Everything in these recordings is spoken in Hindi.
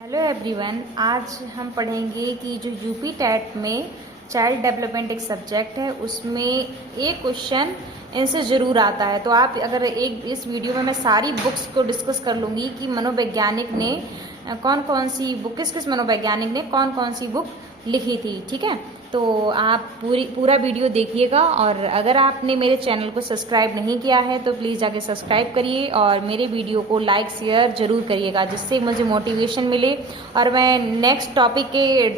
हेलो एवरीवन, आज हम पढ़ेंगे कि जो यूपी टेट में चाइल्ड डेवलपमेंट एक सब्जेक्ट है, उसमें एक क्वेश्चन इनसे ज़रूर आता है। तो आप अगर इस वीडियो में मैं सारी बुक्स को डिस्कस कर लूँगी कि मनोवैज्ञानिक ने कौन कौन सी बुक, किस मनोवैज्ञानिक ने कौन कौन सी बुक लिखी थी। ठीक है, तो आप पूरा वीडियो देखिएगा। और अगर आपने मेरे चैनल को सब्सक्राइब नहीं किया है तो प्लीज़ जाके सब्सक्राइब करिए और मेरे वीडियो को लाइक शेयर ज़रूर करिएगा, जिससे मुझे मोटिवेशन मिले और मैं नेक्स्ट टॉपिक के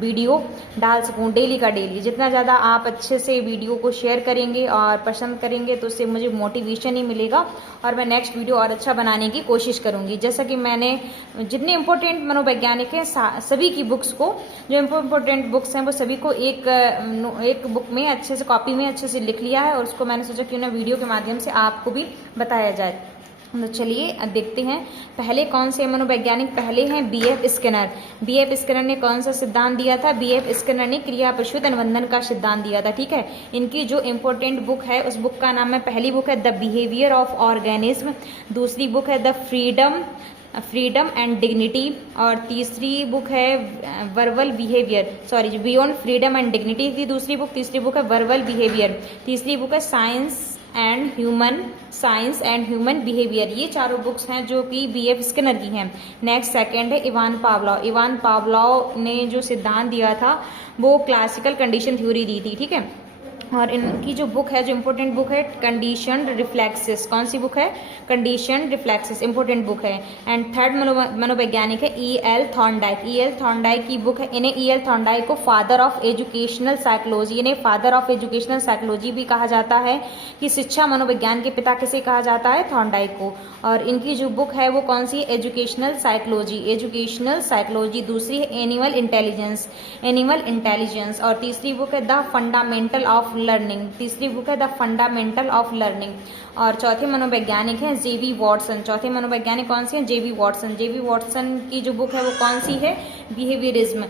वीडियो डाल सकूं डेली का डेली। जितना ज़्यादा आप अच्छे से वीडियो को शेयर करेंगे और पसंद करेंगे तो उससे मुझे मोटिवेशन ही मिलेगा और मैं नेक्स्ट वीडियो और अच्छा बनाने की कोशिश करूँगी। जैसा कि मैंने जितने इम्पोर्टेंट मनोवैज्ञानिक हैं सभी की बुक्स को, जो इम्पोर्टेंट बुक्स हैं वो सभी को एक बुक में अच्छे से, कॉपी में अच्छे से लिख लिया है और उसको मैंने सोचा क्यों ना वीडियो के माध्यम से आपको भी बताया जाए। तो चलिए अब देखते हैं पहले कौन से मनोवैज्ञानिक। पहले हैं बीएफ स्किनर। बीएफ स्किनर ने कौन सा सिद्धांत दिया था? बीएफ स्किनर ने क्रिया प्रसूत अनुबंधन का सिद्धांत दिया था। ठीक है, इनकी जो इम्पोर्टेंट बुक है उस बुक का नाम है, पहली बुक है द बिहेवियर ऑफ ऑर्गेनिज्म, दूसरी बुक है द फ्रीडम एंड डिग्निटी, और तीसरी बुक है verbal behaviour, beyond freedom and dignity थी दूसरी बुक। तीसरी बुक है वर्बल बिहेवियर, तीसरी बुक है साइंस एंड ह्यूमन बिहेवियर। ये चारों बुक्स हैं जो कि बीएफ स्किनर की हैं। नेक्स्ट सेकंड है इवान पावलोव। इवान पावलोव ने जो सिद्धांत दिया था वो क्लासिकल कंडीशन थ्योरी दी थी। ठीक है, और इनकी जो बुक है, जो इम्पोर्टेंट बुक है, कंडीशनड रिफ्लेक्सेस। कौन सी बुक है? कंडीशनड रिफ्लेक्सेस, इंपॉर्टेंट बुक है। एंड थर्ड मनोवैज्ञानिक है ई.एल. थॉर्नडाइक। ई.एल. थॉर्नडाइक की बुक है, इन्हें ई.एल. थॉर्नडाइक को फादर ऑफ एजुकेशनल साइकोलॉजी, इन्हें फादर ऑफ एजुकेशनल साइकोलॉजी भी कहा जाता है कि शिक्षा मनोविज्ञान के पिता किसे कहा जाता है? थॉर्नडाइक को। और इनकी जो बुक है वो कौन सी है? Educational psychology. दूसरी है एनिमल इंटेलिजेंस। और तीसरी बुक है द फंडामेंटल ऑफ लर्निंग। तीसरी बुक है द फंडामेंटल ऑफ लर्निंग। और चौथे मनोवैज्ञानिक हैं जेवी वॉटसन। चौथे मनोवैज्ञानिक कौन से हैं? जेवी वॉटसन। जेवी वॉटसन की जो बुक है वो कौन सी है? बिहेवियरिज्म।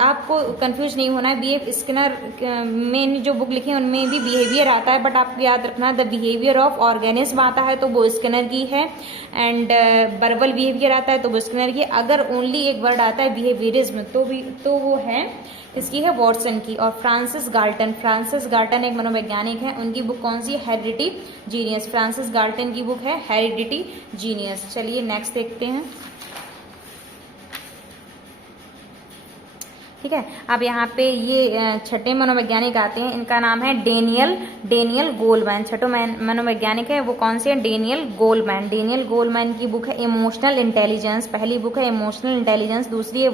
आपको कंफ्यूज नहीं होना है, बीएफ स्किनर में जो बुक लिखी है उनमें भी बिहेवियर आता है, बट आपको याद रखना द बिहेवियर ऑफ ऑर्गेनिज्म आता है तो वो स्किनर की है, एंड वर्बल बिहेवियर आता है तो वो स्किनर की। अगर ओनली एक वर्ड आता है बिहेवियरिज्म तो वो है इसकी है वॉटसन की। और फ्रांसिस गाल्टन एक मनोवैज्ञानिक है, उनकी बुक कौन सी है? Heredity genius. फ्रांसिस गाल्टन की बुक है हेरिडिटी जीनियस। चलिए नेक्स्ट देखते हैं। ठीक है, अब यहाँ पे ये छठे मनोवैज्ञानिक आते हैं, इनका नाम है डेनियल गोलमैन। छठो मनोवैज्ञानिक है वो कौन से है? डेनियल गोलमैन की बुक है इमोशनल इंटेलिजेंस। पहली बुक है इमोशनल इंटेलिजेंस, दूसरी है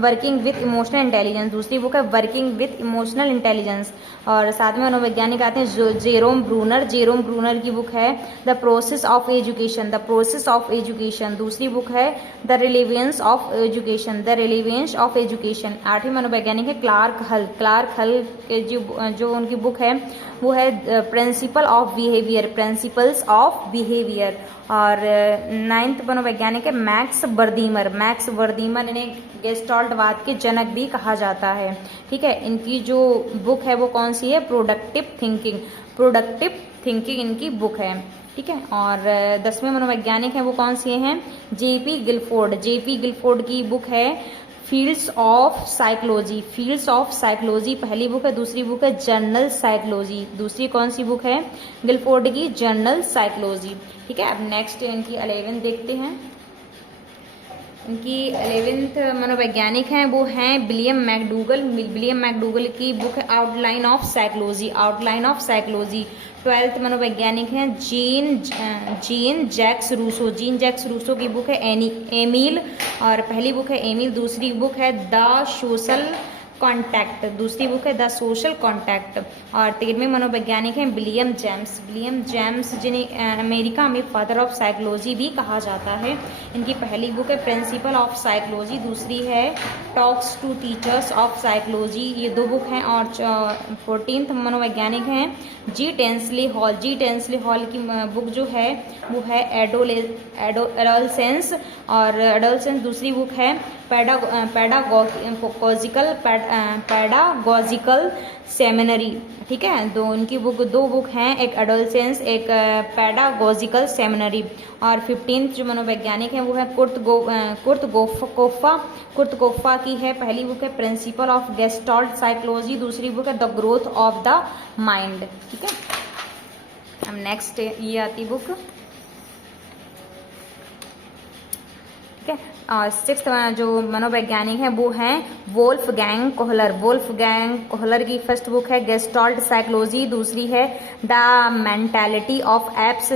वर्किंग विथ इमोशनल इंटेलिजेंस। दूसरी बुक है वर्किंग विथ इमोशनल इंटेलिजेंस। और साथ में मनोवैज्ञानिक आते हैं जेरोम ब्रूनर की बुक है द प्रोसेस ऑफ एजुकेशन। दूसरी बुक है द रिलेवेंस ऑफ एजुकेशन। आठवीं मनोवैज्ञानिक है क्लार्क हल के जो उनकी बुक है वो है प्रिंसिपल्स ऑफ बिहेवियर। और नाइन्थ मनोवैज्ञानिक है मैक्स बर्दीमर। इन्हें गेस्टाल्टवाद के जनक भी कहा जाता है। ठीक है, इनकी जो बुक है वो कौन सी है? प्रोडक्टिव थिंकिंग इनकी बुक है। ठीक है, और 10वें मनोवैज्ञानिक हैं वो कौन से हैं? जेपी गिलफोर्ड की बुक है फील्ड्स ऑफ साइकोलॉजी। पहली बुक है, दूसरी बुक है जर्नल साइकोलॉजी। दूसरी कौन सी बुक है? गिलफोर्ड की जर्नल साइकोलॉजी। ठीक है, अब नेक्स्ट इनकी 11th देखते हैं। इनकी 11th मनोवैज्ञानिक हैं वो हैं विलियम मैकडूगल की बुक है आउटलाइन ऑफ साइकोलॉजी। 12th मनोवैज्ञानिक हैं जीन जैक्स रूसो की बुक है एमिल। और पहली बुक है एमिल, दूसरी बुक है द सोशल कॉन्टैक्ट, दूसरी बुक है द सोशल कॉन्टैक्ट। और 13वें मनोवैज्ञानिक हैं विलियम जेम्स जिन्हें अमेरिका में फादर ऑफ साइकोलॉजी भी कहा जाता है। इनकी पहली बुक है प्रिंसिपल ऑफ साइकोलॉजी, दूसरी है talks to teachers of psychology. ये दो बुक हैं। और 14th मनोवैज्ञानिक हैं जी टेंसली हॉल की बुक जो है वो है एडोलसेंस। और एडोलसेंस दूसरी बुक है पेडागोजिकल पैडागॉजिकल सेमिनरी, ठीक है। दो बुक हैं, एक एडोलसेंस, एक पैडागॉजिकल सेमिनरी। और 15th जो मनोवैज्ञानिक हैं वो है कुर्तकोफ्फा की है। पहली बुक है प्रिंसिपल ऑफ गेस्टाल्ट साइकोलॉजी, दूसरी बुक है the growth of the mind, ठीक है। अब नेक्स्ट ये आती बुक, ठीक है। और 6th जो मनोवैज्ञानिक है वो हैं वोल्फगैंग कोहलर की फर्स्ट बुक है गेस्टाल्ट साइकोलॉजी, दूसरी है द मेंटालिटी ऑफ एप्स।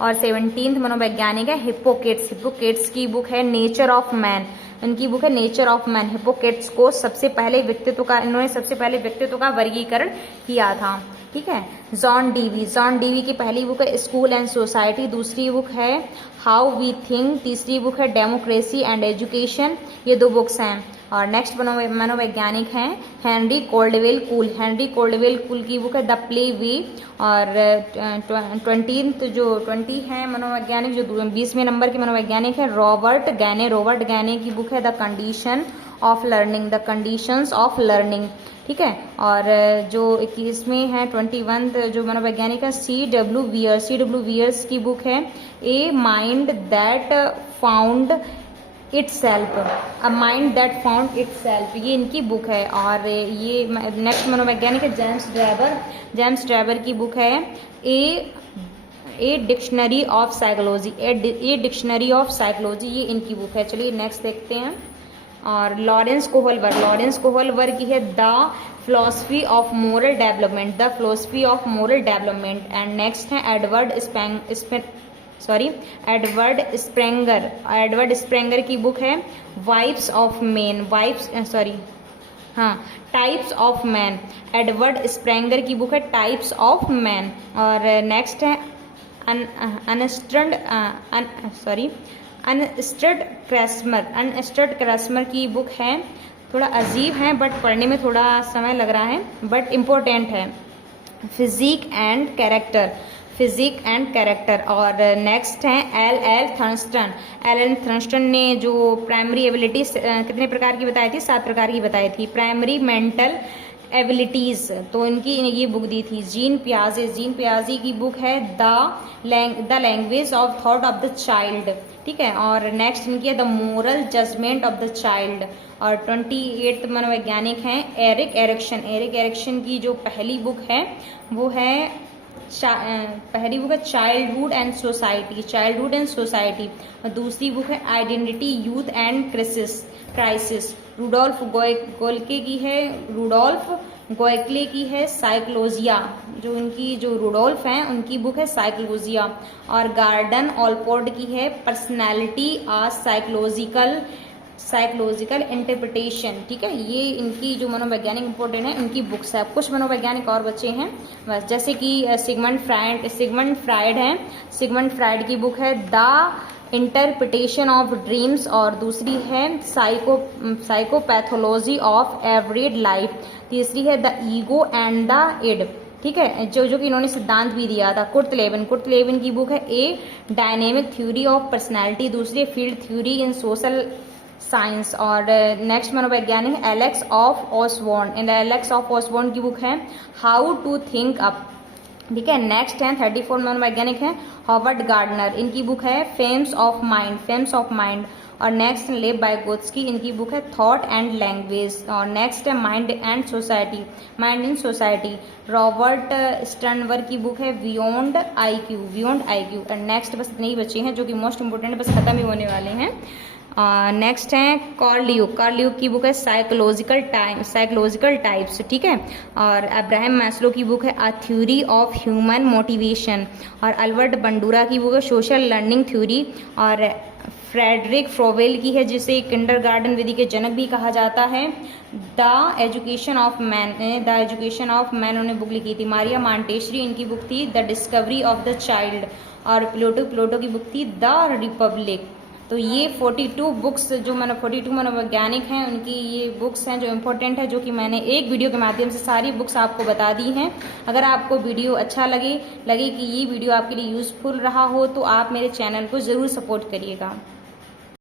और 17th मनोवैज्ञानिक है हिप्पोकेट्स की बुक है नेचर ऑफ मैन, इनकी बुक है नेचर ऑफ मैन। हिप्पोकेट्स को इन्होंने सबसे पहले व्यक्तित्व का वर्गीकरण किया था, ठीक है। जॉन डीवी की पहली बुक है स्कूल एंड सोसाइटी, दूसरी बुक है हाउ वी थिंक, तीसरी बुक है डेमोक्रेसी एंड एजुकेशन। ये 2 बुक्स हैं। और नेक्स्ट मनोवैज्ञानिक हैं हेनरी कोल्डवेल कूल की बुक है द प्ले वे। और 20 है मनोवैज्ञानिक, जो 20वें नंबर के मनोवैज्ञानिक है रॉबर्ट गैने की बुक है द कंडीशंस ऑफ लर्निंग, ठीक है। और जो 21वें है 21 जो मनोवैज्ञानिक है C.W. वियर्स की बुक है a mind that found itself, ये इनकी बुक है। और ये नेक्स्ट मनोवैज्ञानिक है जेम्स ड्रैबर की बुक है ए डिक्शनरी ऑफ साइकोलॉजी, ये इनकी बुक है। चलिए नेक्स्ट देखते हैं। और लॉरेंस कोहलवर की है the philosophy of moral development, and next है एडवर्ड स्प्रेंगर की बुक है टाइप्स ऑफ मैन, एडवर्ड स्प्रेंगर की बुक है टाइप्स ऑफ मैन। और नेक्स्ट है अनस्टड क्रैस्मर की बुक है, थोड़ा अजीब है बट पढ़ने में थोड़ा समय लग रहा है बट इम्पोर्टेंट है, फिजिक एंड कैरेक्टर। और नेक्स्ट है एल थर्स्टन ने जो प्राइमरी एबिलिटीज कितने प्रकार की बताई थी, 7 प्रकार की बताई थी, प्राइमरी मेंटल एबिलिटीज, तो इनकी ये बुक दी थी। जीन पियाजे की बुक है the language of thought of the child, ठीक है। और नेक्स्ट इनकी है the moral judgement of the child. और 28th मनोवैज्ञानिक हैं एरिक एरिक्सन की जो पहली बुक है वो है चाइल्डहुड एंड सोसाइटी, और दूसरी बुक है identity youth and crisis. Rudolf Goeckel की है साइकोलॉजिया, जो रूडोल्फ हैं उनकी बुक है साइकोलॉजिया। और गार्डन ऑलपोर्ट की है पर्सनैलिटी आ साइकोलॉजिकल इंटरप्रिटेशन, ठीक है। ये इनकी जो मनोवैज्ञानिक इंपॉर्टेंट है इनकी बुक्स है। कुछ मनोवैज्ञानिक और बच्चे हैं बस, जैसे कि सिगमंड फ्राइड की बुक है द इंटरप्रिटेशन ऑफ ड्रीम्स, और दूसरी है साइकोपैथोलॉजी ऑफ एवरीडे लाइफ, तीसरी है the ego and the id, ठीक है, जो कि इन्होंने सिद्धांत भी दिया था। कुर्तलेवन की बुक है ए डायनेमिक थ्योरी ऑफ पर्सनैलिटी, दूसरी फील्ड थ्योरी इन सोशल साइंस। और नेक्स्ट मनोवैज्ञानिक एलेक्स ऑफ ऑसबॉर्न की बुक है हाउ टू थिंक अप, ठीक है। नेक्स्ट है 34 मनोवैज्ञानिक है हॉवर्ड गार्डनर, इनकी बुक है फेम्स ऑफ माइंड। और नेक्स्ट लेव बाइगोत्स्की, इनकी बुक है थॉट एंड लैंग्वेज। और नेक्स्ट है माइंड इन सोसाइटी, रॉबर्ट स्टर्नवर की बुक है बियॉन्ड आईक्यू। और नेक्स्ट बस इतने ही बच्चे हैं जो कि मोस्ट इंपोर्टेंट बस खत्म ही होने वाले हैं। नेक्स्ट है कार्ल ल्यूक की बुक है साइकोलॉजिकल टाइप्स, ठीक है। और अब्राहम मैस्लो की बुक है a theory of human motivation. और अल्बर्ट बंडूरा की बुक है सोशल लर्निंग थ्योरी। और फ्रेडरिक फ्रोवेल की है जिसे किंडरगार्टन विधि के जनक भी कहा जाता है द एजुकेशन ऑफ मैन उन्होंने बुक लिखी थी। मारिया मांटेश्री, इनकी बुक थी the discovery of the child. और प्लोटो की बुक थी द रिपब्लिक। तो ये 42 मनोवैज्ञानिक हैं, उनकी ये बुक्स हैं जो इम्पोर्टेंट है, जो कि मैंने एक वीडियो के माध्यम से सारी बुक्स आपको बता दी हैं। अगर आपको वीडियो अच्छा लगे कि ये वीडियो आपके लिए यूज़फुल रहा हो तो आप मेरे चैनल को ज़रूर सपोर्ट करिएगा।